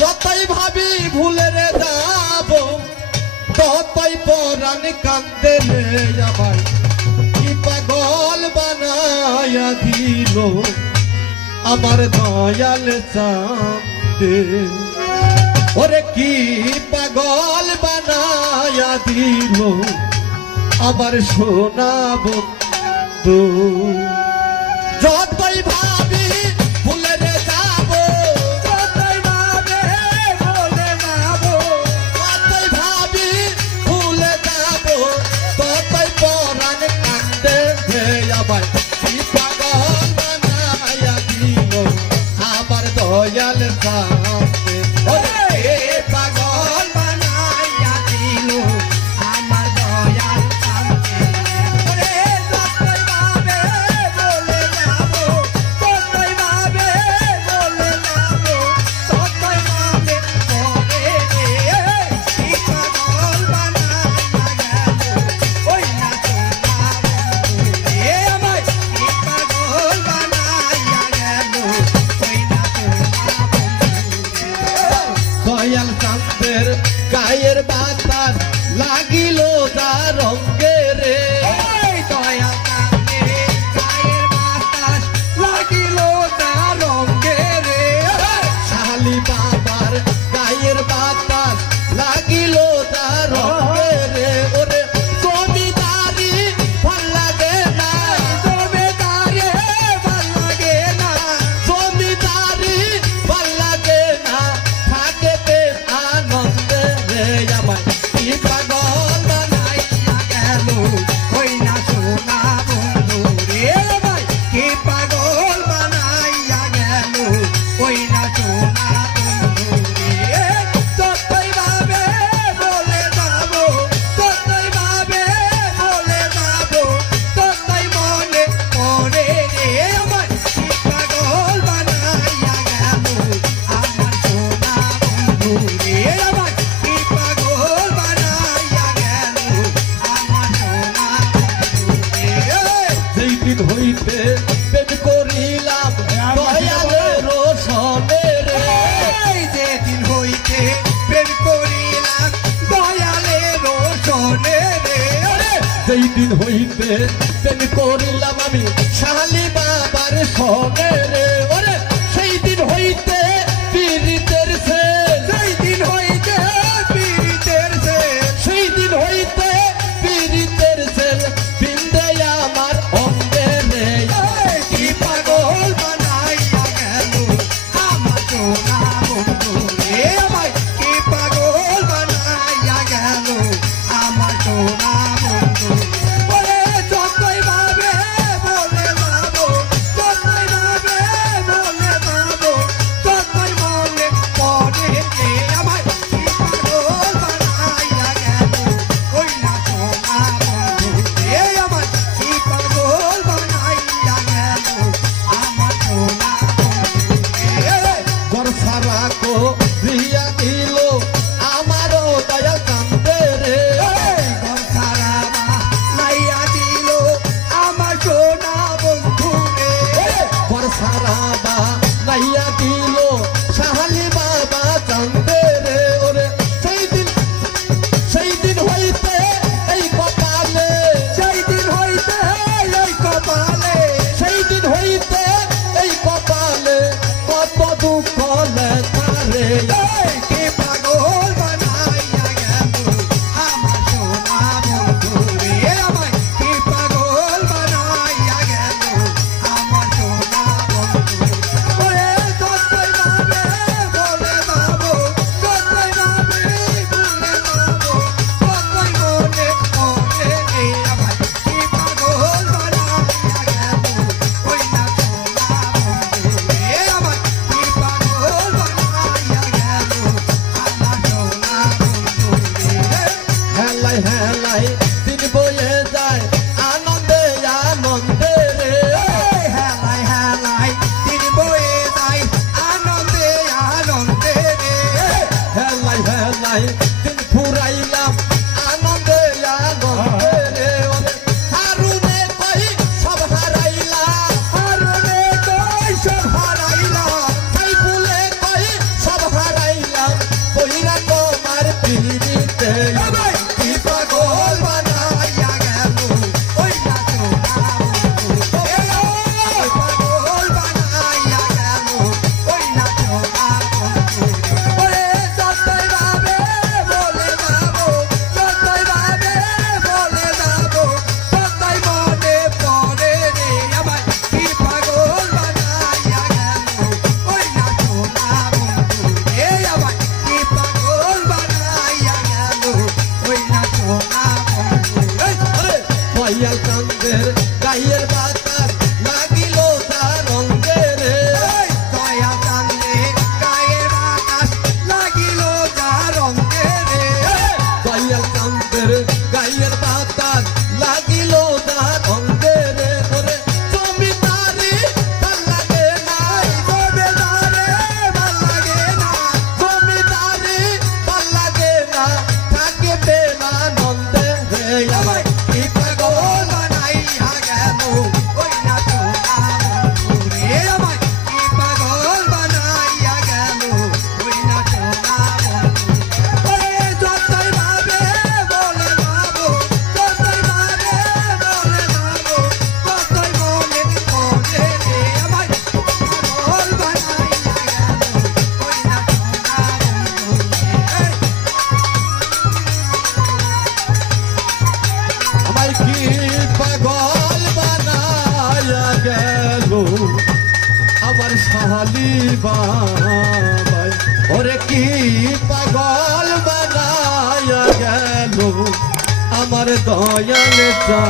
যতই ভাবি ভুলে রে যাব, ততই পরাণ কান্দে রে আমার কি পাগল বানায়া দিল আমার দয়াল চাঁদে। ওরে কি পাগল বানায়া দিল আবার সোনা বন্ধু রথ বলভা সেই দিন হইতে প্রেম করিলাম আমি শালি বাবার সঙ্গে। Hallelujah. হইয়া চন্দ্রের গাইয়ের বাতাস লাগিল তার অঙ্গের। দয়া চান্দে গায়ের বাতাস লাগিল তার অঙ্গের। দয়া চান্দের গাইয়ের শালি বাবাই। ওরে কি পাগল বানায়া গেল আমার দয়াল চা